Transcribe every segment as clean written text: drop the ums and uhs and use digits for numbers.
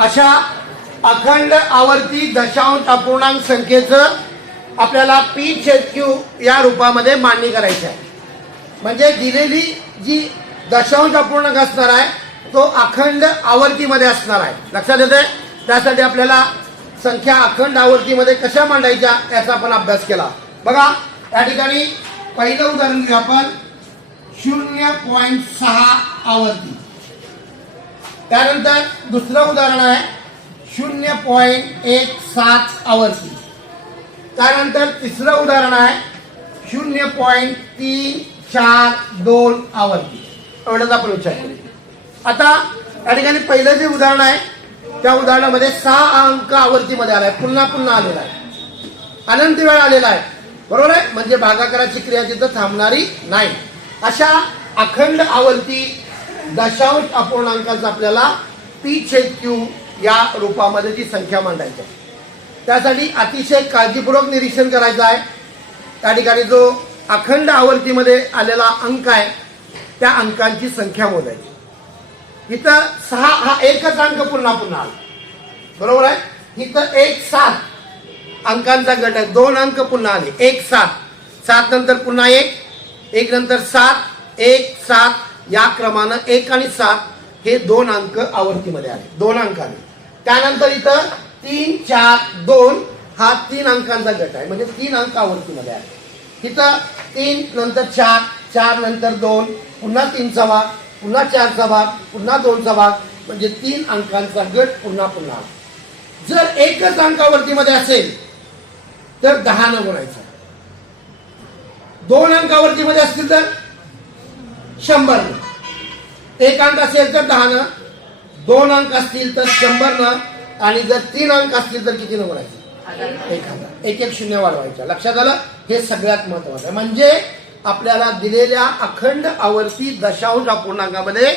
अशा अखंड आवर्ती दशांश अपूर्णांक संख्येचं आपल्याला P/Q या रूपामध्ये मांडणी करायची आहे. म्हणजे दिलेली जी दशांश अपूर्णांक असणार आहे तो अखंड आवर्तीमध्ये असणार आहे. लक्षात येते? त्यासाठी आपल्याला संख्या अखंड आवर्तीमध्ये कशा मांडायच्या याचा आपण अभ्यास केला. बघा या ठिकाणी पहिलं उदाहरण घेऊ आपण 0.6 आवर्ती. त्यानंतर दुसरं उदाहरण आहे 0.17 आवर्ती. त्यानंतर तिसरं उदाहरण आहे 0.342 आवर्ती. एवढंच आपण विचार करू. आता या ठिकाणी पहिलं जे उदाहरण आहे त्या उदाहरणामध्ये 6 अंक आवर्तीमध्ये आलाय. पुन्हा पुन्हा आलेला आहे, अनंत वेळ आलेला आहे. बरोबर आहे? म्हणजे भागाकाराची क्रिया तिथं थांबणारी नाही. अशा अखंड आवर्ती दशांश अपूर्णांकाचा आपल्याला P/Q या रूपामध्ये ती संख्या मांडायची आहे. त्यासाठी अतिशय काळजीपूर्वक निरीक्षण करायचं आहे. त्या ठिकाणी जो अखंड आवर्तीमध्ये आलेला अंक आहे त्या अंकांची संख्या मोजायची. इथं 6 हा एकच अंक पुन्हा पुन्हा आला. बरोबर आहे? इथं 1-7 अंकांचा गट आहे. 2 अंक पुन्हा आले. 1-7, 7 नंतर पुन्हा 1 नंतर 7, 1-7 या क्रमानं 1 आणि 7 हे 2 अंक आवर्तीमध्ये आले. 2 अंक आले. त्यानंतर इथं 3-4-2 हा 3 अंकांचा गट आहे. म्हणजे 3 अंक आवर्तीमध्ये आले. इथं 3 नंतर 4, 4 नंतर 2, पुन्हा 3चा भाग, पुन्हा 4चा भाग, पुन्हा 2चा भाग, म्हणजे 3 अंकांचा गट पुन्हा पुन्हा. जर एकच अंकावरतीमध्ये असेल तर 10 न गुणायचं. 2 अंकावरतीमध्ये असतील तर 100 न. 1 अंक असेल तर 10 न, 2 अंक असतील तर 100 न, आणि जर 3 अंक असतील तर किती न गुणायचं? 1000. 1-1 शून्य वाढवायच्या. लक्षात आलं? हे सगळ्यात महत्वाचं आहे. म्हणजे आपल्याला दिलेल्या अखंड आवर्ती दशांश अपूर्णांकामध्ये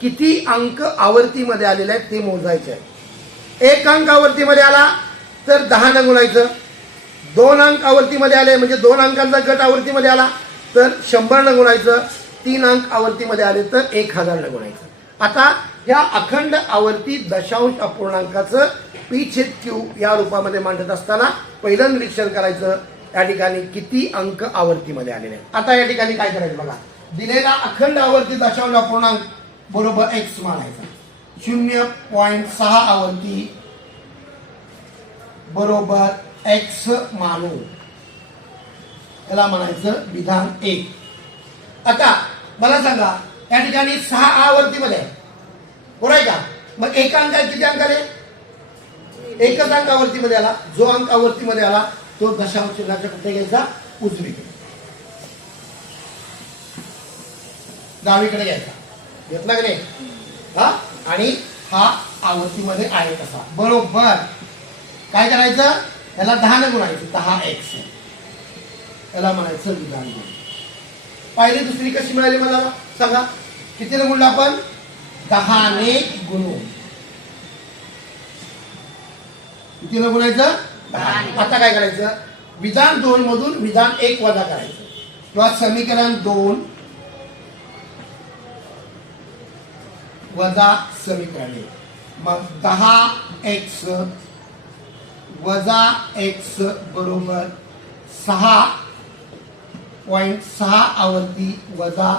किती अंक आवर्तीमध्ये आलेले आहेत ते मोजायचे आहे. 1 अंक आवर्तीमध्ये आला तर 10 न गुणायचं. 2 अंक आवर्तीमध्ये आले म्हणजे 2 अंकांचा गट आवर्तीमध्ये आला तर 100 न गुणायचं. 3 अंक आवर्तीमध्ये आले तर 1000 न गुणायचं. आता या अखंड आवर्ती दशांश अपूर्णांकाचं P/Q या रूपामध्ये मांडत असताना पहिलं निरीक्षण करायचं या ठिकाणी किती अंक आवर्तीमध्ये आलेले आहेत. आता या ठिकाणी काय करायचं बघा. दिलेला अखंड आवर्ती दशांश अपूर्णांक बरोबर x मानायचा. 0.6 आवर्ती बरोबर x मानू, त्याला म्हणायचं विधान 1. आता मला सांगा या ठिकाणी 6 आवर्तीमध्ये आहे. बरोबर आहे का? मग एक अंक किती अंक आले? एकच अंक आवर्तीमध्ये आला. जो अंक आवर्तीमध्ये आला तो दशांश चिन्हाच्या कुठे घ्यायचा? उजवीकडे, डावीकडे घ्यायचा. घेतला की नाही? हा, आणि हा आवर्तीमध्ये आहे कसा बरोबर काय करायचं? याला 10 न गुणायचं. 10x याला म्हणायचं विधान 2. पहिली दुसरी कशी मिळाली मला सांगा? किती न गुणलं आपण? 10 ने गुणू. किती न गुणायचं? 10. आता काय करायचं? विधान 2 मधून विधान 1 वजा करायचं किंवा समीकरण 2 वजा समीकरण 1. मग 10x वजा x बरोबर 6.6 आवर्ती वजा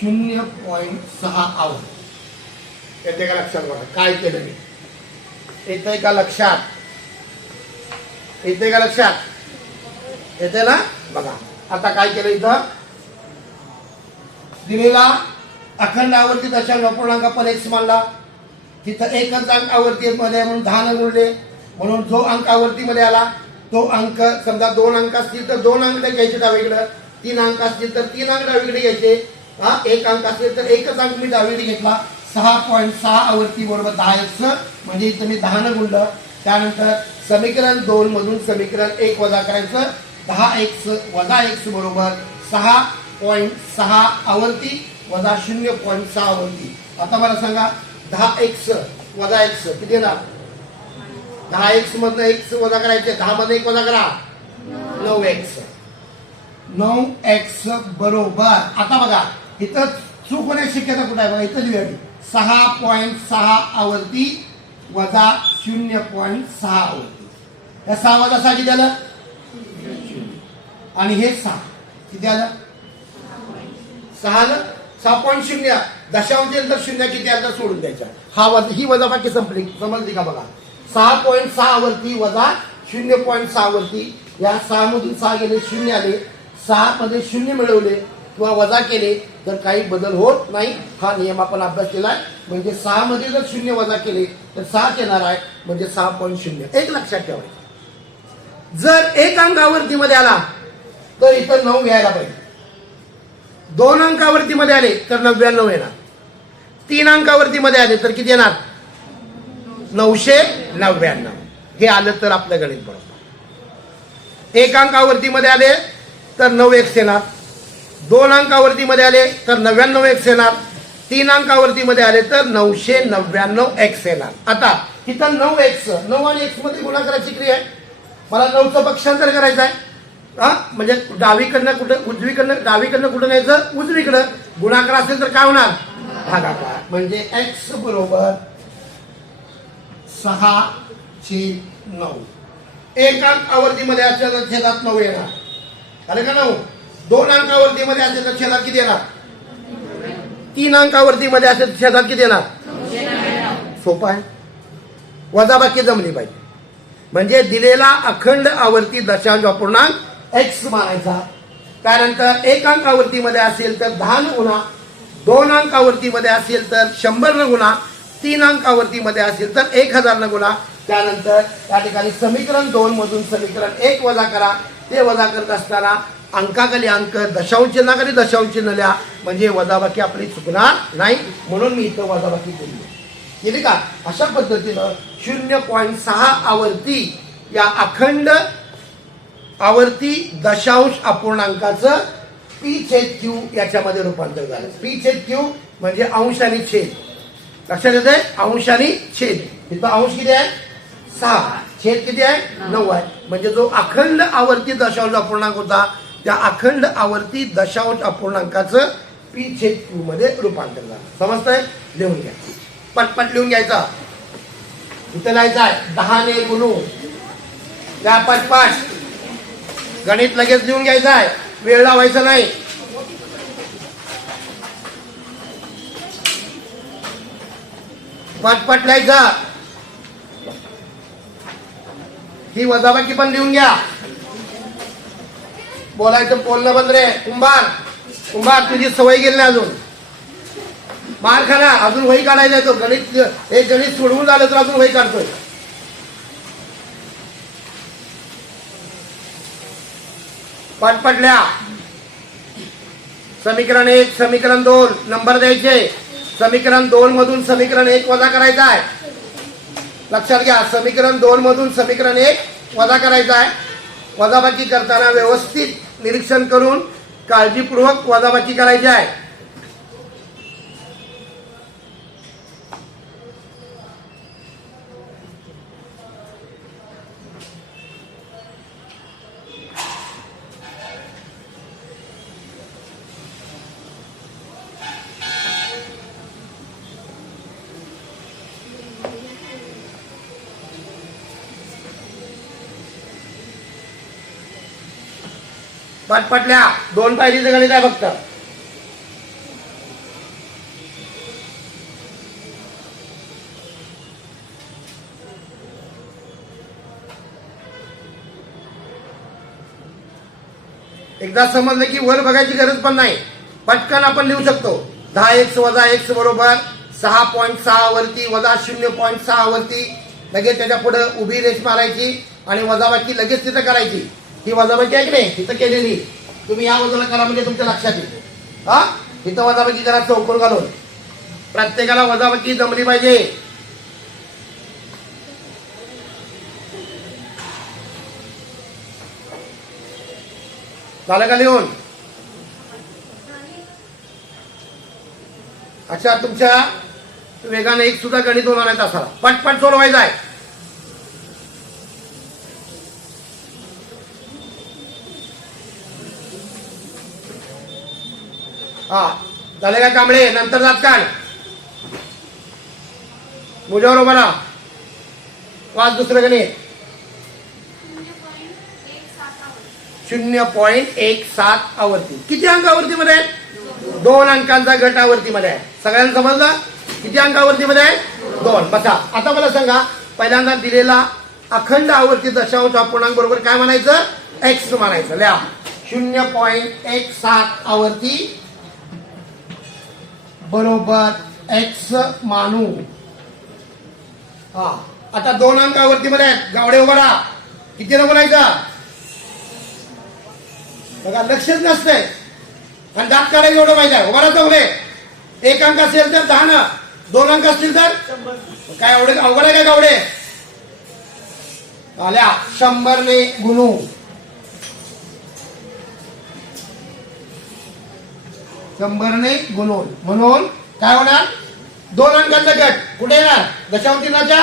0.6 आवर्ती. येते का लक्षात? बघा काय केलं मी. येते का लक्षात? येते का लक्षात? येते ना? बघा आता काय केलं. इथं दिलेला अखंड आवर्ती दशांश अपूर्णांक पण x मानला. तिथं एकच अंक आवर्ती मध्ये म्हणून 10 न गुणले. म्हणून जो अंक आवर्तीमध्ये आला तो अंक, समजा 2 अंक असतील तर 2 अंक घ्यायचे डावीकडे, 3 अंक असतील तर 3 अंक डावीकडे घ्यायचे. हा, 1 अंक असेल तर एकच अंक मी डावीकडे घेतला. 6.6 आवर्ती बरोबर 10x म्हणजे इथं मी 10 न गुणलं. त्यानंतर समीकरण 2 मधून समीकरण 1 वजा करायचं. 10x वजा x बरोबर 6.6 आवर्ती वजा 0.6 आवर्ती. आता मला सांगा 10x वजा x किती येणार? 10x मधनं x वजा करायचे. 10 मध्ये 1 वजा करा. 9x. 9x बरोबर. आता बघा इथं चूक होण्याची शक्यता कुठे आहे बघा. इथं लिहूया 6.6 आवर्ती वजा 0.6 आवर्ती. या 6 वजा 6 किती आलं? आणि हे 6 किती आलं? 6 आलं. 6.0 दशांश नंतर 0 किती आलं तर सोडून द्यायचा. हा ही वजाबाकी संपली. समजली का बघा? 6.6 वरती वजा 0.6 वरती. या 6 मधून 6 गेले, 0 आले. 6 मध्ये 0 मिळवले किंवा वजा केले तर काही बदल होत नाही. हा नियम आपण अभ्यास केलाय. म्हणजे 6 मध्ये जर 0 वजा केले तर 6 येणार आहे. म्हणजे 6.0. एक लक्षात ठेवायचं, जर एक अंकावरती मध्ये आला तर इथं 9 घ्यायला पाहिजे. 2 अंकावरती मध्ये आले तर 99 येणार. 3 अंकावरती मध्ये आले तर किती येणार? 999. हे आलं तर आपलं गणित बरोबर. 1 अंकावरती मध्ये आले तर 9x येणार. 2 अंकावरती मध्ये आले तर 99x येणार. 3 अंकावरती मध्ये आले तर 999x येणार. आता इथं 9x, 9 आणि x मध्ये गुणाकाराची क्रिया आहे. मला 9चं पक्षांतर करायचं आहे. हा म्हणजे डावीकडनं कुठं, उजवीकडनं, डावीकडनं कुठं न्यायचं? उजवीकडं. गुणाकार असेल तर काय होणार? भागाकार. म्हणजे x बरोबर 6/9. 1 अंकावरती मध्ये असेल तर छेदात 9 येणार. आलं का 9? 2 अंकावरती मध्ये असेल तर छेदात किती येणार? 3 अंकावरती मध्ये असेल तर छेदात किती येणार? सोपं आहे. वजाबाकी जमली पाहिजे. म्हणजे दिलेला अखंड आवर्ती दशांश अपूर्णांक x मानायचा. त्यानंतर 1 अंकावरती मध्ये असेल तर 10 न गुणा. 2 अंकावरती मध्ये असेल तर 100 न गुणा. 3 अंकावरती मध्ये असेल तर 1000 न गुणा. त्यानंतर या ठिकाणी समीकरण 2 मधून समीकरण 1 वजा करा. ते वजा करत असताना अंकाखाली अंक, दशांश चिन्हाखाली दशांश चिन्ह लिहा. म्हणजे वजाबाकी आपली चुकणार नाही. म्हणून मी इथं वजाबाकी केली का? अशा पद्धतीनं 0.6 आवर्ती या अखंड आवर्ती दशांश अपूर्णांकाचं p/q याच्यामध्ये रूपांतर झालं. p/q म्हणजे अंश आणि छेद. लक्षात येते? अंश आणि छेद. इथं अंश किती आहे? 6. छेद किती आहे? 9 आहे. म्हणजे जो अखंड आवर्ती दशांश अपूर्णांक होता त्या अखंड आवर्ती दशांश अपूर्णांकाचं p/q मध्ये रूपांतर झालं. समजतंय? लिहून घ्या. पटपट लिहून घ्यायचा. इथं लिहायचं आहे 10 ने गुणू. त्या पटपट गणित लगेच लिहून घ्यायचं आहे. वेळ लावायचा नाही. पटपट लिहायचा. ही वजाबाकी पण लिहून घ्या. बोलायचं बोलणं बंद रे. कुंभार तुझी सवय गेली नाही अजून. मार खाना. अजून वही काढायचा तो. गणित हे गणित सोडवून झालं तर अजून वही काढतोय. पटपट लिहा. समीकरण 1, समीकरण 2 नंबर द्यायचे. समीकरण 2 मधून समीकरण 1 वजा करायचा आहे. लक्षात घ्या. समीकरण 2 मधून समीकरण 1 वजा करायचा आहे. वजाबाकी करताना व्यवस्थित निरीक्षण करून काळजीपूर्वक वजाबाकी करायची आहे. पटपटल्या 2 पायरीचं गणित आहे फक्त. एकदा समजलं की वर बघायची गरज पण नाही. पटकन आपण लिहू शकतो. 10x वजा x बरोबर 6.6 वरती वजा 0.6 वरती. लगेच त्याच्या पुढे उभी रेष मारायची आणि वजाबाकी लगेच तिथं करायची. ही वजाबाकी आहे की नाही तिथं केलेली. तुम्ही या बाजूला करा म्हणजे तुमच्या लक्षात येईल. हा इथं वजाबाकी करा चौकोन घालून. प्रत्येकाला वजाबाकी जमली पाहिजे. झालं का लिहून? अच्छा तुमच्या वेगाने एक सुद्धा गणित होणार नाही तासाला. पटपट सोडवायचं आहे. हा झाले का कांबळे? नंतर जात काढ. मुजावर उभा राहा. वाच दुसरं गणित. 0.17 आवर्ती. किती अंक आवर्तीमध्ये आहेत? 2 अंकांचा गट आवर्तीमध्ये आहे. सगळ्यांना समजलं? किती अंक आवर्तीमध्ये आहे? 2. बसा. आता मला सांगा, पहिल्यांदा दिलेला अखंड आवर्ती दशांश अपूर्णांक बरोबर काय म्हणायचं? एक्स म्हणायचं. लिहा 0.17 आवर्ती बरोबर एक्स मानू. हा, आता 2 अंक आवर्तीमध्ये आहेत. गावडे उभा राहा. किती न बोलायचं? बघा लक्षच नसते आणि दात काढायला एवढं माहिती आहे. उभा राहता उभे. 1 अंक असेल तर 10 न, 2 अंक असतील तर काय एवढे अवघड आहे काय गावडे? आल्या 100 ने गुणू. 100 ने गुणून म्हणून काय होणार? 2 अंकांचा गट कुठे येणार? दशांशाच्या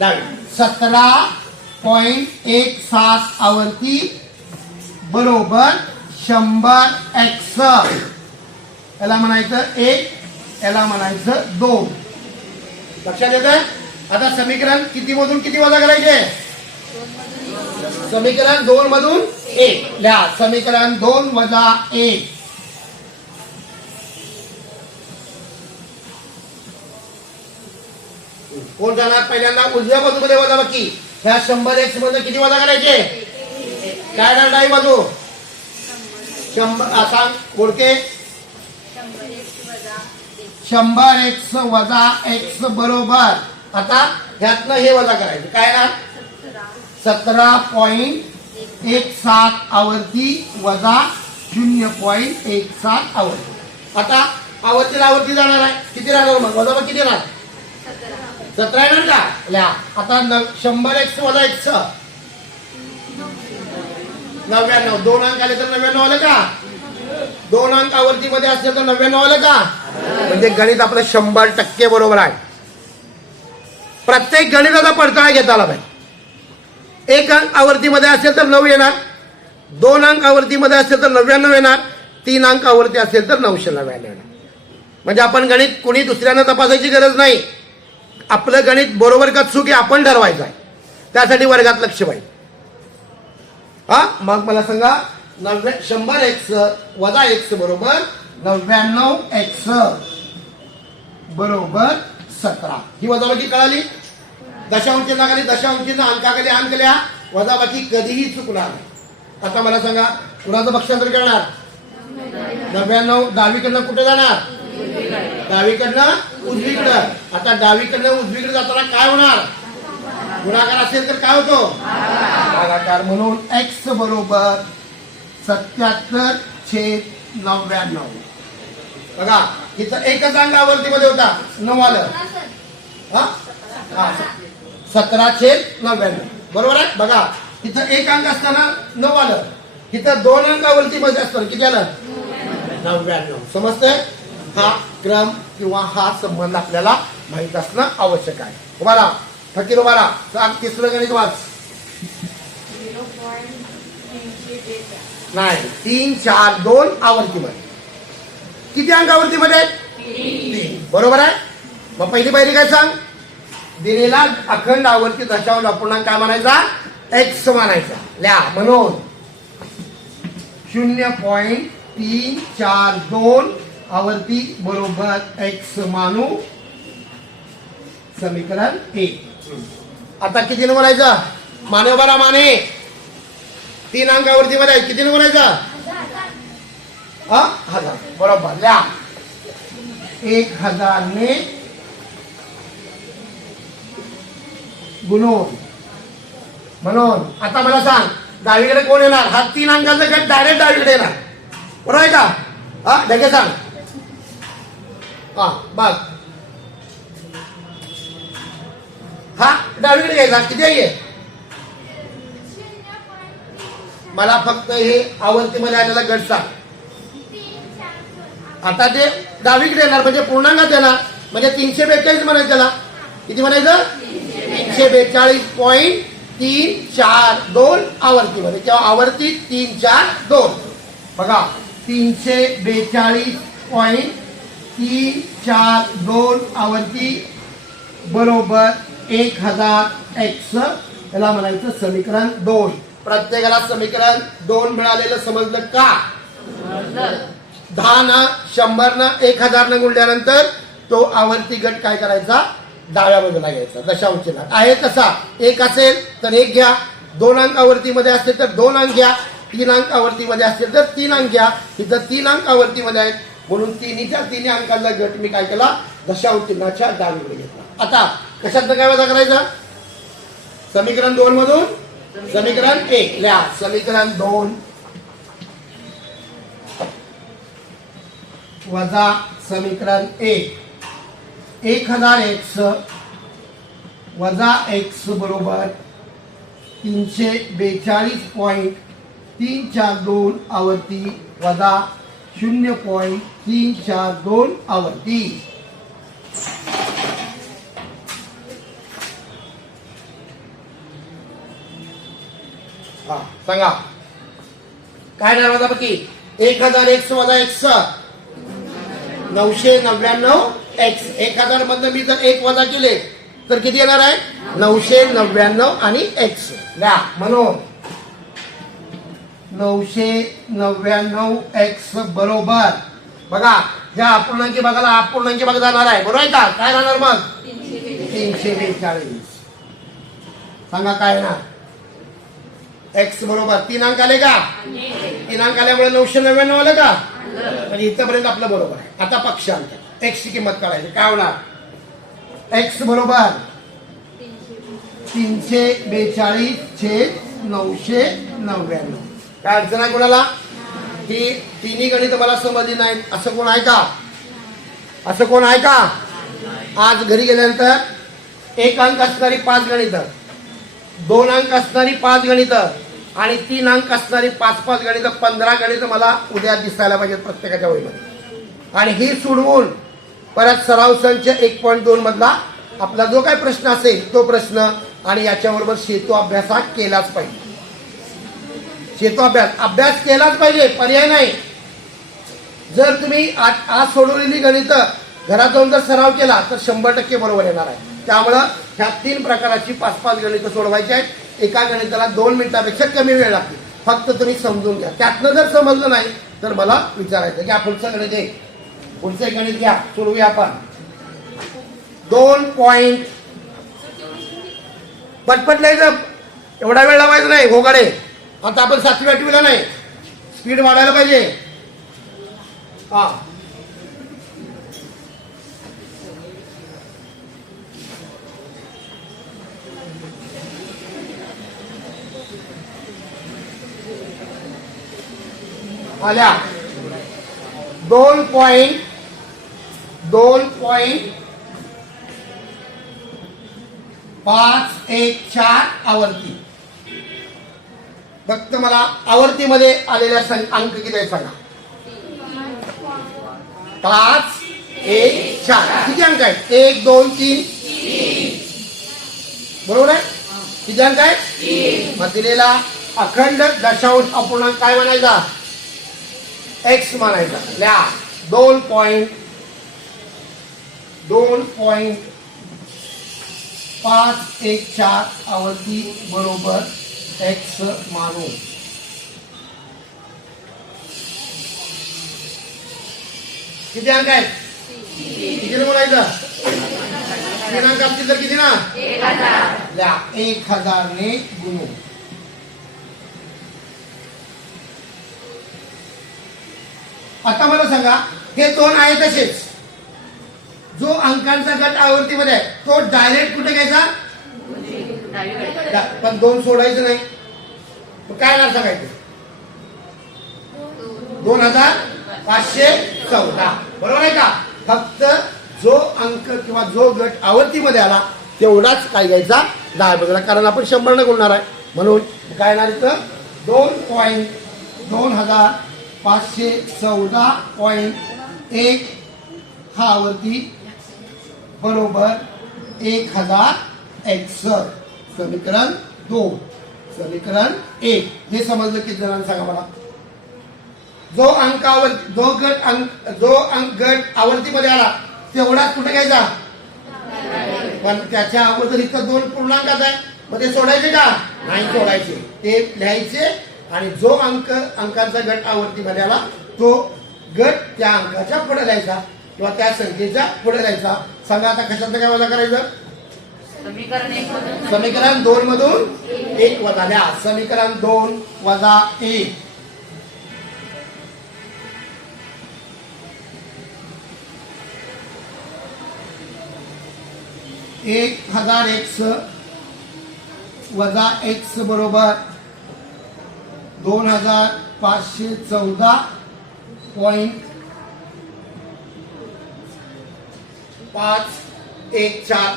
डावी. 17.17 आवर्ती बरोबर 100 एक्स. याला म्हणायचं 1, याला म्हणायचं 2. लक्षात येतं? आता समीकरण किती मधून किती वजा करायचे? समीकरण 2 मधून 1. लिहा समीकरण 2 वजा 1. कोण जाणार? पहिल्यांदा उजव्या बाजूमध्ये वजा बाकी. ह्या 100 एक्स मध्ये किती वजा करायचे? काय ना डावी बाजू 100. आता बोलके 100 एक्स वजा एक्स बरोबर. आता ह्यातनं हे वजा करायचं. काय ना 17.17 आवर्ती वजा 0.17 आवर्ती. आता आवर्तीला आवर्ती जाणार आहे. किती राहणार मग? वजा किती राहणार? 17 येणार का? लिहा आता 100 एक्स वजा एक्स 99. 2 अंक आले तर 99 आले का? 2 अंक आवर्तीमध्ये असले तर 99 आले का? म्हणजे गणित आपलं 100% बरोबर आहे. प्रत्येक गणिताचा पडताळा घेता आला पाहिजे. 1 अंक आवर्तीमध्ये असेल तर 9 येणार, 2 अंक आवर्तीमध्ये असेल तर 99 येणार, 3 अंक आवर्ती असेल तर 999 येणार. म्हणजे आपण गणित कोणी दुसऱ्यांना तपासायची गरज नाही. आपलं गणित बरोबर का चूक आहे आपण ठरवायचं आहे. त्यासाठी वर्गात लक्ष पाहिजे. हा मग मला सांगा 100 एक्स वजा एक्स बरोबर 99 एक्स बरोबर 17. ही वजाबाकी कळाली? दशांश चिन्हाखाली दशांश चिन्ह, अंकाखाली अंक लिहा. वजाबाकी कधीही चुकणार नाही. आता मला सांगा कुणाचं पक्षांतर करणार? 99 डावीकडनं कुठे जाणार? डावीकडनं उजवीकडं. आता डावीकडनं उजवीकडे जाताना काय होणार? गुणाकार असेल तर काय होतो? भागाकार. म्हणून एक्स बरोबर 77/99. बघा इथं एकच अंक आवर्तीमध्ये होता 9 आलं. हा 17/99 बरोबर आहे. बघा इथं 1 अंक असताना 9 आलं. इथं 2 अंक आवर्तीमध्ये असताना किती आलं? 99. समजतंय? हा क्रम किंवा हा संबंध आपल्याला माहित असणं आवश्यक आहे. उभा राहा. फकीर उभा राहा. सांग तिसरं गणित वाच. नाही 3, 4, 2 आवर्तीमध्ये. किती अंक आवर्तीमध्ये आहेत? 3. बरोबर आहे. मग पहिली काय सांग? दिलेला अखंड आवर्ती दशांश अपूर्णांक काय म्हणायचा? एक्स म्हणायचा. लिहा म्हणून 0.342 आवर्ती बरोबर एक्स मानू. समीकरण 1. आता किती बोलायचं? माने बरा माने 3 अंक आवर्तीमध्ये किती बोलायचं? 1000 बरोबर. लिहा 1000 ने गुणून. म्हणून आता मला सांग डावीकडे कोण येणार? हा 3 अंकाचा गट डायरेक्ट डावीकडे येणार. बरोबर आहे का? हा ढगे सांग. हा बघ हा डावीकडे घ्यायचा. किती आहे? मला फक्त हे आवर्तीमध्ये आलेला गट सांग. आता ते डावीकडे येणार म्हणजे पूर्णांकात येणार. म्हणजे 342 म्हणायचं. त्याला किती म्हणायचं? 342.342 आवर्तीमध्ये किंवा आवर्ती 342. बघा 342.342 आवर्ती बरोबर 1000 x याला म्हणायचं समीकरण 2. प्रत्येकाला समीकरण 2 मिळालेलं समजलं का? 10 न 100 न 1000 न गुणल्यानंतर तो आवर्ती गट काय करायचा? डाव्या बाजूला घ्यायचा. दशांश चिन्हात आहे तसा. 1 असेल तर 1 घ्या, 2 अंक आवर्तीमध्ये असेल तर 2 अंक घ्या, 3 अंक आवर्तीमध्ये असेल तर 3 अंक घ्या. इथं 3 अंक आवर्तीमध्ये आहेत म्हणून तिन्हीच्या तिन्ही अंकांचा गट मी काय केला? दशांश चिन्हाच्या डावीकडे घेतला. आता कशात काय वजा करायचा? समीकरण 2 मधून समीकरण 1 लिहा. समीकरण 2 वजा समीकरण 1. 1000 x वजा x बरोबर 342.342 आवर्ती वजा 0.342 आवर्ती. सांगा काय नाही वजा बाकी? 1000 x वजा x 999 x. 1000 मधनं मी जर 1 वजा केले तर किती येणार आहे? 999 आणि x. ल्या म्हणून 999 x बरोबर बघा ज्या अपूर्णांकी भागाला अपूर्णांकी भाग जाणार आहे बरोबर आहे का? काय राहणार मग? 342. सांगा काय ना? x बरोबर 3 अंक आले का? 3 अंक आल्यामुळे 999 आलं का? म्हणजे इथपर्यंत आपलं बरोबर आहे. आता पक्षांतर x ची किंमत काढायची. काय होणार? x बरोबर 342/999. काय अडचण आहे कोणाला? ही तिन्ही गणित मला समजली नाहीत असं कोण आहे का? असं कोण आहे का? आज घरी गेल्यानंतर 1 अंक असणारी 5 गणित, 2 अंक असणारी 5 गणित आणि 3 अंक असणारी 5 गणित, 15 गणित मला उद्या दिसायला पाहिजेत प्रत्येकाच्या वहीमध्ये. आणि ही सोडवून परत सराव संच 1.2 मधला आपला जो काही प्रश्न असेल तो प्रश्न आणि याच्याबरोबर सेतू अभ्यास हा केलाच पाहिजे. सेतू अभ्यास केलाच पाहिजे, पर्याय नाही. जर तुम्ही आज सोडवलेली गणित घरात जाऊन जर सराव केला तर 100% बरोबर येणार आहे. त्यामुळं ह्या 3 प्रकाराची 5 गणित सोडवायची आहेत. एका गणिताला 2 मिनिटापेक्षा कमी वेळ लागते. फक्त तुम्ही समजून घ्या. त्यातनं जर समजलं नाही तर मला विचारायचं की पुढचं गणित आहे, पुढचं गणित घ्या, सोडवूया आपण. 2 पॉइंट पटपट लिहायचं, एवढा वेळ लावायचा नाही घोगाडे. आता आपण 7वी 8वीला नाही, स्पीड वाढायला पाहिजे. हा आल्या 2.514 आवर्ती. फक्त मला आवर्तीमध्ये आलेल्या अंक किती आहेत सांगा? 514 किती अंक आहेत? 1 2 3 बरोबर आहे. किती अंक आहेत? मग दिलेला अखंड दशांश अपूर्णांक काय म्हणायचा? x म्हणायचा. ल्या 2.514 आवर्ती बरोबर x मानू. किती अंक आहेत? किती म्हणायचं? 3 अंक असतील तर किती ना? 1000 ने गुणू. आता मला सांगा हे 2 आहे तसेच, जो अंकांचा गट आवर्तीमध्ये आहे तो डायरेक्ट कुठे घ्यायचा? पण 2 सोडायचं नाही. काय नाव सांगायचं? 2514 बरोबर आहे का? फक्त जो अंक किंवा जो गट आवर्तीमध्ये आला तेवढाच काय घ्यायचा? 10 बाजूला. कारण आपण 100 न गुणणार आहे म्हणून काय येणार इथं? 2.2514.1 हा आवर्ती बरोबर 1000 x. समीकरण 2. समीकरण 1 हे समजलं किती जणांना सांगा मला? जो गट आवर्तीमध्ये आला तेवढाच कुठे घ्यायचा? पण त्याच्या अगोदर इथं 2 पूर्णांकात आहे, मग ते सोडायचे का? नाही सोडायचे, ते लिहायचे आणि जो अंकांचा गट आवर्तीमध्ये आला तो गट त्या अंकाच्या पुढे लिहायचा किंवा त्या संख्येच्या पुढे लिहायचा. सांगा आता कशाचं काय वजा करायचं? समीकरण 2 मधून 1 वजा द्या. समीकरण 2 वजा 1 1000x वजा x बरोबर 2514.514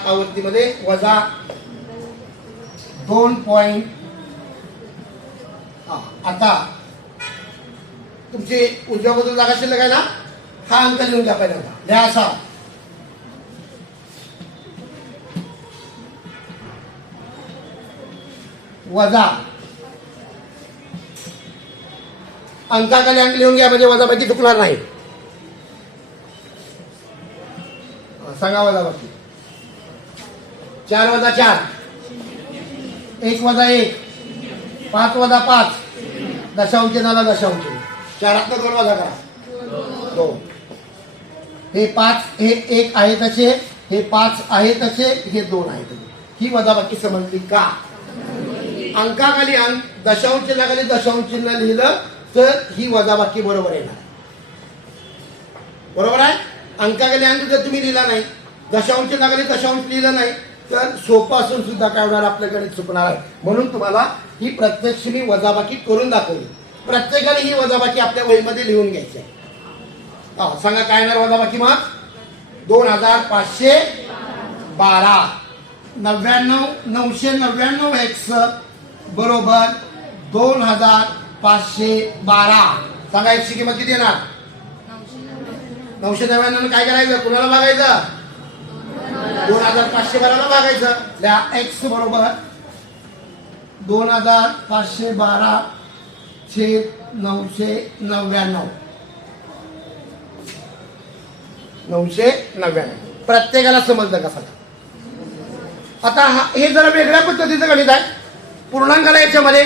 आवृत्तीमध्ये वजा 2 पॉइंट. आता तुमची उजव्या बाजूला जागा शिल्लक आहे ना, हा अंक लिहून घ्या पहिल्यांदा. लिहा असा वजा अंकाखाली अंक लिहून घ्या म्हणजे वजाबाकी चुकणार नाही. सांगा वजाबाकी. 4 वजा 4 1 वजा 1 5 वजा 5 दशांश झाला दशांश. 4 2 वजा करा 2. हे 5 हे 1 आहे तसे, हे 5 आहे तसे, हे 2 आहे तसे. ही वजाबाकी समजली का? अंकाखाली अंक दशांश खाली दशांश चिन्ह लिहिलं तर ही वजाबाकी बरोबर येणार. बरोबर आहे. अंकाखाली अंक जर तुम्ही लिहिला नाही, दशांश खाली दशांश लिहिलं नाही तर सोपं असून सुद्धा काय होणार? आपलं गणित चुकणार आहे. म्हणून तुम्हाला ही प्रत्यक्ष मी वजाबाकी करून दाखवली. प्रत्येकाने ही वजाबाकी आपल्या वहीमध्ये लिहून घ्यायची आहे. सांगा काय येणार वजाबाकी? मग 2512 999x बरोबर 2512. सांगा x ची किंमत किती येणार? 999 काय करायचं? कुणाला भागायचं? 2512 भागायचं. त्या x बरोबर 2512 छेद 999. 999 प्रत्येकाला समजलं का? सांगा. आता हे जरा वेगळ्या पद्धतीचं गणित आहे. पूर्णांकाला याच्यामध्ये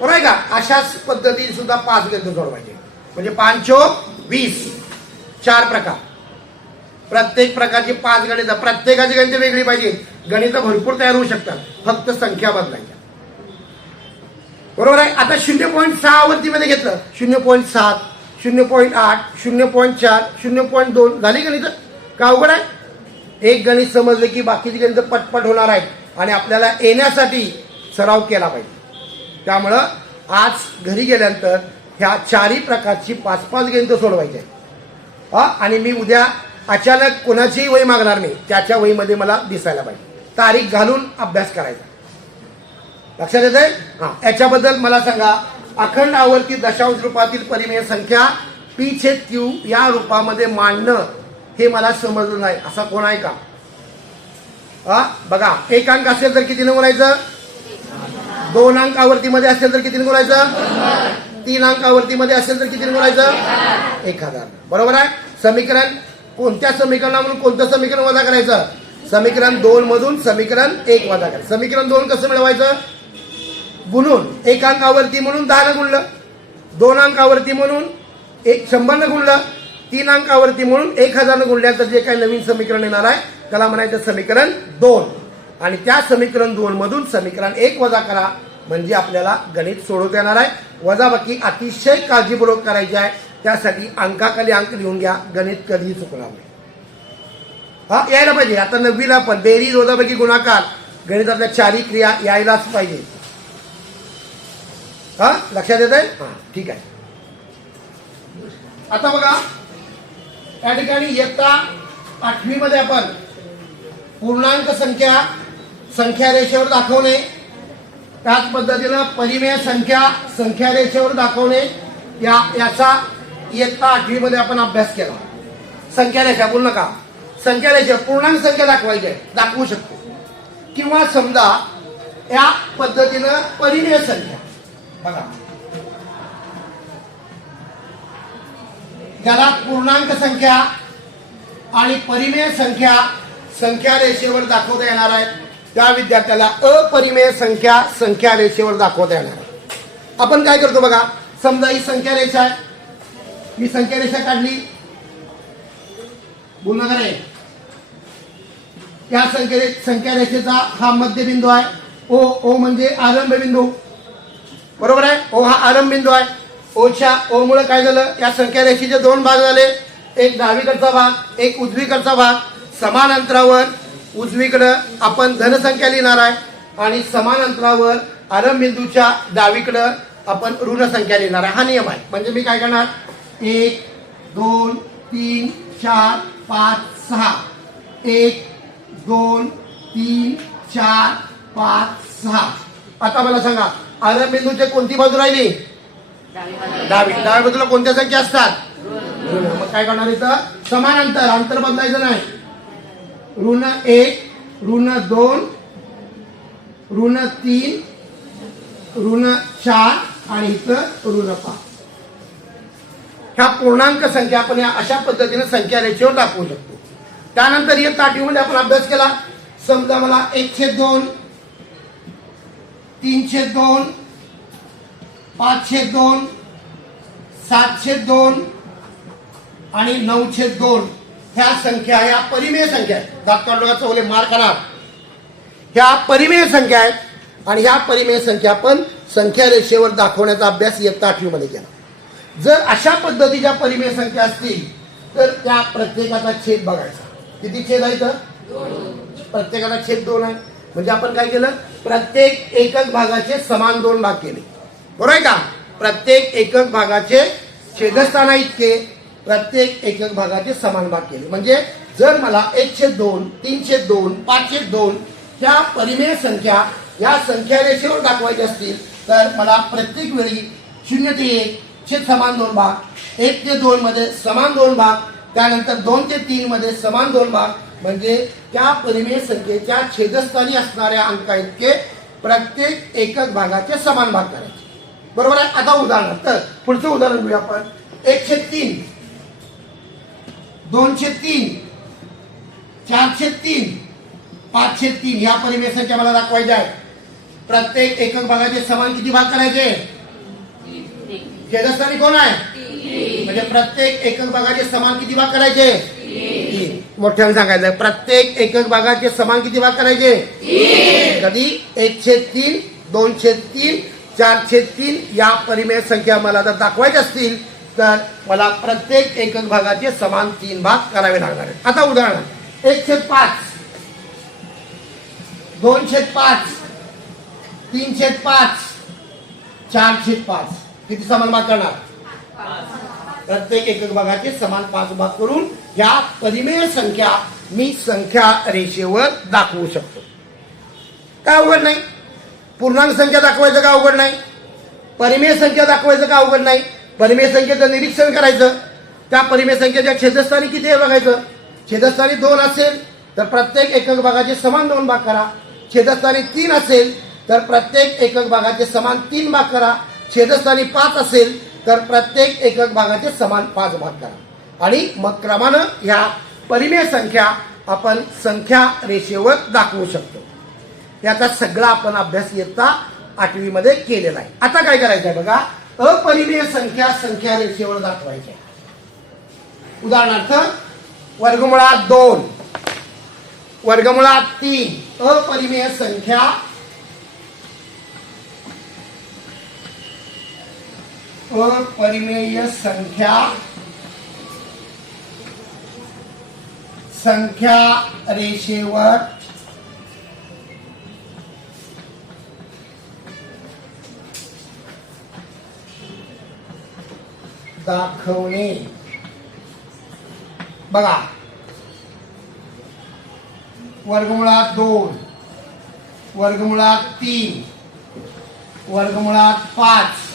बरोबर आहे का? अशाच पद्धतीने सुद्धा 5 गणित सोडवायचे. म्हणजे 5 चोक 20 4 प्रकार. प्रत्येक प्रकारची 5 गणित. प्रत्येकाची गणित वेगळी पाहिजे. गणित भरपूर तयार होऊ शकतात, फक्त संख्या बदलायच्या. बरोबर आहे. आता 0.6 आवृत्तीमध्ये घेतलं 0.7 0.8 0.4 0.2 झाली गणित का? अवघड आहे. एक गणित समजले की बाकीची गणित पटपट होणार आहेत आणि आपल्याला येण्यासाठी सराव केला पाहिजे. त्यामुळं आज घरी गेल्यानंतर ह्या 4ही प्रकारची 5-5 गणित सोडवायची आहेत. आणि मी उद्या अचानक कोणाचीही वही मागणार नाही, त्याच्या वहीमध्ये मला दिसायला पाहिजे. तारीख घालून अभ्यास करायचा. लक्षात येत आहे? याच्याबद्दल मला सांगा. अखंड आवर्ती दशांश रूपातील परिमेय संख्या p/q या रूपामध्ये मांडणं हे मला समजलं नाही. असा कोण आहे का? बघा, 1 अंक असेल तर कितीने बोलायचं? 2 अंक आवर्तीमध्ये असेल तर कितीने बोलायचं? 3 अंक आवर्तीमध्ये असेल तर कितीने बोलायचं? 1000. बरोबर आहे. समीकरण कोणत्या समीकरणामधून कोणतं समीकरण वजा करायचं? समीकरण 2 मधून समीकरण 1 वजा करायचं. समीकरण 2 कसं मिळवायचं? गुणून 1 अंक आवर्ती म्हणून 10 ने गुणलं, 2 अंक आवर्ती म्हणून 100 ने गुणलं, 3 अंक आवर्ती म्हणून 1000 ने गुणल्यानंतर जे काही नवीन समीकरण येणार आहे त्याला म्हणायचं समीकरण 2. आणि त्या समीकरण 2 मधून समीकरण 1 वजा करा म्हणजे आपल्याला गणित सोडवता येणार आहे. वजाबाकी अतिशय काळजीपूर्वक करायची आहे. त्यासाठी अंकाखाली अंक लिहून घ्या. गणित कधीही चुकणार नाही. यायला पाहिजे. आता 9वीला पण बेरीज वजाबाकी गुणाकार गणितातल्या 4ही क्रिया यायलाच पाहिजे. लक्षात येत आहे? ठीक आहे. आता बघा, या ठिकाणी इयत्ता 8वी मध्ये आपण पूर्णांक संख्या रेषेवर दाखवणे, त्याच पद्धतीनं परिमेय संख्या रेषेवर दाखवणे याचा इयत्ता 8वी मध्ये आपण अभ्यास केला. संख्या रेषा बोल नका, संख्या रेषा पूर्णांक संख्या दाखवायची आहे, दाखवू शकतो. किंवा समजा या पद्धतीनं परिमेय संख्या बघा, ज्याला पूर्णांक संख्या आणि परिमेय संख्या संख्या रेषेवर दाखवता येणार आहे त्या विद्यार्थ्याला अपरिमेय संख्या संख्या रेषेवर दाखवता येणार आहे. आपण काय करतो बघा, समजा ही संख्या रेषा आहे, मी संख्या रेषा काढली, बोलणं करे या संख्या रेषेचा हा मध्यबिंदू आहे. ओ म्हणजे आरंभ बिंदू, बरोबर आहे. ओ हा आरंभ बिंदू आहे. ओ मुळे काय झालं, या संख्या रेषेचे दोन भाग झाले, एक डावीकडचा भाग एक उजवीकडचा भाग. समान अंतरावर उजवीकडे आपण धनसंख्या लिहिणार आहे आणि समान अंतरावर आरंभ बिंदूच्या डावीकडे आपण ऋण संख्या लिहिणार आहे. हा नियम आहे. म्हणजे मी काय करणार, 1 2 3 4 5 6 1 2 3 4 5 6. आता मला सांगा, आरंभ बिंदूची कोणती बाजू राहिली, डावी. डाव्या बाजूला कोणत्या संख्या असतात, मग काय करणार इथं, समान अंतर बदलायचं नाही. ऋण 1 ऋण 2 ऋण 3 ऋण 4 आणि इथं ऋण 5. ह्या पूर्णांक संख्या आपण या अशा पद्धतीने संख्या रेषेवर दाखवू शकतो. त्यानंतर इयत्ता 8वी मध्ये आपण अभ्यास केला. समजा मला 1/2 3/2 5/2 7/2 आणि 9/2 ह्या संख्या या परिमेय संख्या आहेत. दात काढून चौले मार खाणार. ह्या परिमेय संख्या आहेत आणि ह्या परिमेय संख्या आपण संख्या रेषेवर दाखवण्याचा अभ्यास इयत्ता 8वी मध्ये केला. जर अशा पद्धतीच्या परिमेय संख्या असतील तर त्या प्रत्येकाचा छेद बघायचा. किती छेद आहे तर प्रत्येकाचा छेद 2 आहे. म्हणजे आपण काय केलं, प्रत्येक एकक भागाचे समान 2 भाग केले, बरोबर आहे का. प्रत्येक एकक भागाचे छेदस्थाना इतके प्रत्येक एकक भागाचे समान भाग केले. म्हणजे जर मला 1/2 3/2 5/2 ह्या परिमेय संख्या या संख्या रेषेवर दाखवायच्या असतील तर मला प्रत्येक वेळी 0 ते 1 छेद समान 2 भाग, 1 ते 2 मध्ये समान 2 भाग, त्यानंतर 2 ते 3 मध्ये समान 2 भाग. म्हणजे त्या परिमेय संख्येच्या छेदस्थानी असणाऱ्या अंका इतके प्रत्येक एकक भागाचे समान भाग करायचे, बरोबर आहे. आता उदाहरण, तर पुढचं उदाहरण घेऊया आपण. 1/3 2/3 4/3 5/3 ह्या परिमेय संख्या मला दाखवायच्या आहे. प्रत्येक एकक भागाचे समान किती भाग करायचे, छेदस्थानी कोण आहे, म्हणजे प्रत्येक एकक भागाचे समान किती भाग करायचे, 3. मोठ्याने सांगायचं, प्रत्येक एकक भागाचे समान किती भाग करायचे, 3. कधी 1/3 2/3 4/3 या परिमेय संख्या मला जर दाखवायच्या असतील तर मला प्रत्येक एकक भागाचे समान 3 भाग करावे लागणार आहेत. आता उदाहरण 1/5 2/5 3/5 4/5 किती समान भाग करणार, प्रत्येक एकक भागाचे समान 5 भाग करून या परिमेय संख्या मी संख्या रेषेवर दाखवू शकतो. काय अवघड नाही. पूर्णांक संख्या दाखवायचं का अवघड नाही, परिमेय संख्या दाखवायचं का अवघड नाही. परिमेय संख्येचं निरीक्षण करायचं, त्या परिमेय संख्येच्या छेदस्थानी किती आहे बघायचं. छेदस्थानी 2 असेल तर प्रत्येक एकक भागाचे समान 2 भाग करा. छेदस्थानी 3 असेल तर प्रत्येक एकक भागाचे समान 3 भाग करा. छेदस्थानी 5 असेल तर प्रत्येक एकक भागाचे समान 5 भाग करा. आणि मग क्रमानं ह्या परिमेय संख्या आपण संख्या रेषेवर दाखवू शकतो. याचा सगळा आपण अभ्यास इयत्ता 8वी मध्ये केलेला आहे. आता काय करायचं आहे बघा, अपरिमेय संख्या संख्या रेषेवर दाखवायच्या. उदाहरणार्थ वर्गमुळात 2 वर्गमुळात 3 अपरिमेय संख्या अपरिमेय संख्या संख्या रेषेवर दाखवणे. बघा, वर्गमुळात 2 वर्गमुळात 3 वर्गमुळात 5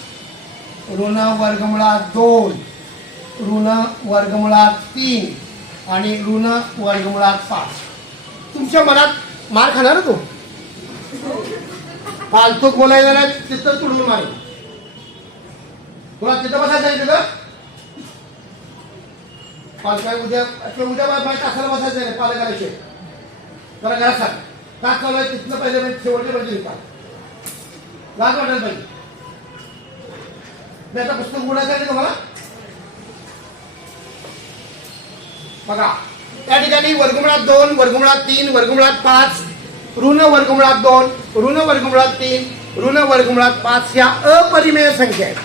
ऋण वर्गमुळात 2 ऋण वर्गमुळात 3 आणि ऋण वर्गमुळात 5. तुमच्या मनात मार खाणार तो फालतू बोलायला नाही, तिथं तुडून मारेल. तुला तिथं बसायचं आहे तिथं पालका उद्या तासाला बसायचं आहे पालकाला. मला घरात सांग का चालू आहे तिथनं पहिले म्हणजे शेवटचे म्हणजे लिहिता लाज वाटायला पाहिजे. मी आता पुस्तक उघडायचं आहे तुम्हाला बघा. त्या ठिकाणी वर्गमुळात 2, वर्गमुळात 3, वर्गमुळात 5, ऋण वर्गमुळात 2, ऋण वर्गमुळात 3, ऋण वर्गमुळात 5 ह्या अपरिमेय संख्या आहेत.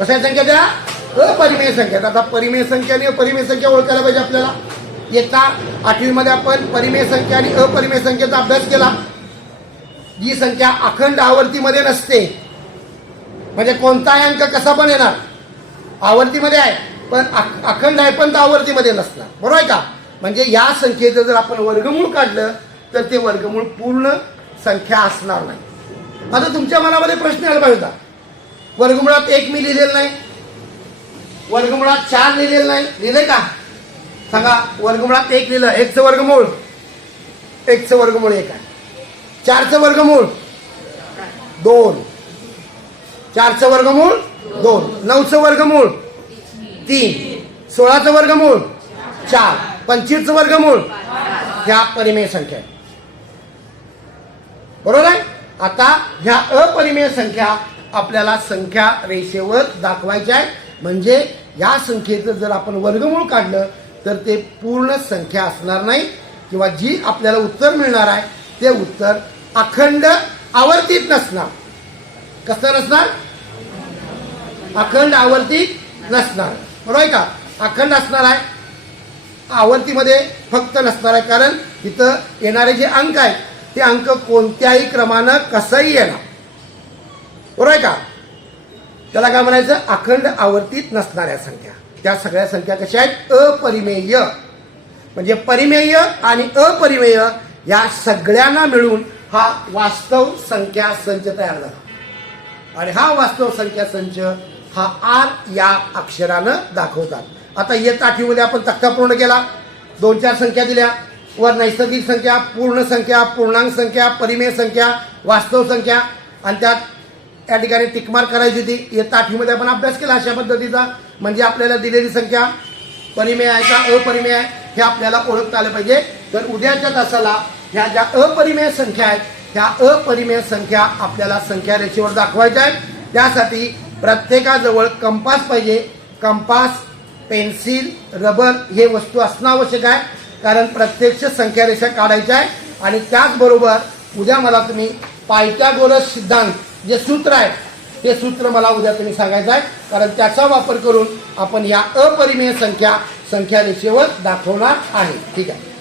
कशा संख्या त्या अपरिमेय संख्या आहेत. आता परिमेय संख्या आणि अपरिमेय संख्या ओळखायला पाहिजे आपल्याला. येता 8वी मध्ये आपण परिमेय संख्या आणि अपरिमेय संख्येचा अभ्यास केला. जी संख्या अखंड आवर्तीमध्ये नसते म्हणजे कोणताही अंक कसा पण येणार आवर्तीमध्ये आहे पण अखंड आहे पण आवर्तीमध्ये नसणार, बरोबर आहे का. म्हणजे या संख्येचं जर आपण वर्गमूळ काढलं तर ते वर्गमूळ पूर्ण संख्या असणार नाही. आता तुमच्या मनामध्ये प्रश्न आला पाहिजे होता वर्गमुळात 1 मी लिहिलेलं नाही, वर्गमुळात 4 लिहिलेलं नाही, लिहिलंय का सांगा. वर्गमुळात 1 लिहिलं, 1चं वर्गमूळ 1चं वर्गमूळ 1 आहे. 4चं वर्गमूळ 2, 4चं वर्गमूळ 2, 9चं वर्गमूळ 3, 16चं वर्गमूळ 4, 25चं वर्गमूळ ह्या परिमेय संख्या आहे, बरोबर आहे. आता ह्या अपरिमेय संख्या आपल्याला संख्या रेषेवर दाखवायच्या आहे. म्हणजे या संख्येचं जर आपण वर्गमूळ काढलं तर ते पूर्ण संख्या असणार नाही किंवा जी आपल्याला उत्तर मिळणार आहे ते उत्तर अखंड आवर्तीत नसणार. कसं नसणार अखंड आवर्तीत नसणार, बरोबर आहे का. अखंड असणार आहे आवर्तीमध्ये फक्त नसणार आहे कारण इथं येणारे जे अंक आहेत ते अंक कोणत्याही क्रमानं कसंही येणार, बरोबर आहे का. त्याला काय म्हणायचं अखंड आवर्तीत नसणाऱ्या संख्या. त्या सगळ्या संख्या कशा आहेत अपरिमेय. म्हणजे परिमेय आणि अपरिमेय या सगळ्यांना मिळून हा वास्तव संख्या संच तयार झाला आणि हा वास्तव संख्या संच हा आर या अक्षरानं दाखवतात. आता इयत्ता 8वी मध्ये आपण तक्ता पूर्ण केला. 2-4 संख्या दिल्या वर नैसर्गिक संख्या, पूर्ण संख्या, पूर्णांक संख्या, परिमेय संख्या, वास्तव संख्या आणि त्यात त्या ठिकाणी टिकमार्क करायची होती. इयत्ता 8वी मध्ये आपण अभ्यास केला अशा पद्धतीचा. म्हणजे आपल्याला दिलेली संख्या परिमेय आहे का अपरिमेय आहे हे आपल्याला ओळखता आलं पाहिजे. तर उद्याच्या तासाला ह्या ज्या अपरिमेय संख्या आहेत ह्या अपरिमेय संख्या आपल्याला संख्या रेषेवर दाखवायच्या आहेत. त्यासाठी प्रत्येकाजवळ कंपास पाहिजे. कंपास, पेन्सिल, रबर हे वस्तू असणं आवश्यक आहे कारण प्रत्यक्ष संख्या रेषा काढायच्या आहे. आणि त्याचबरोबर उद्या मला तुम्ही पायथागोरस सिद्धांत जे सूत्र आहे ते सूत्र मला उद्या तुम्ही सांगायचं आहे कारण त्याचा वापर करून आपण या अपरिमेय संख्या रेषेवर दाखवणार आहे. ठीक आहे.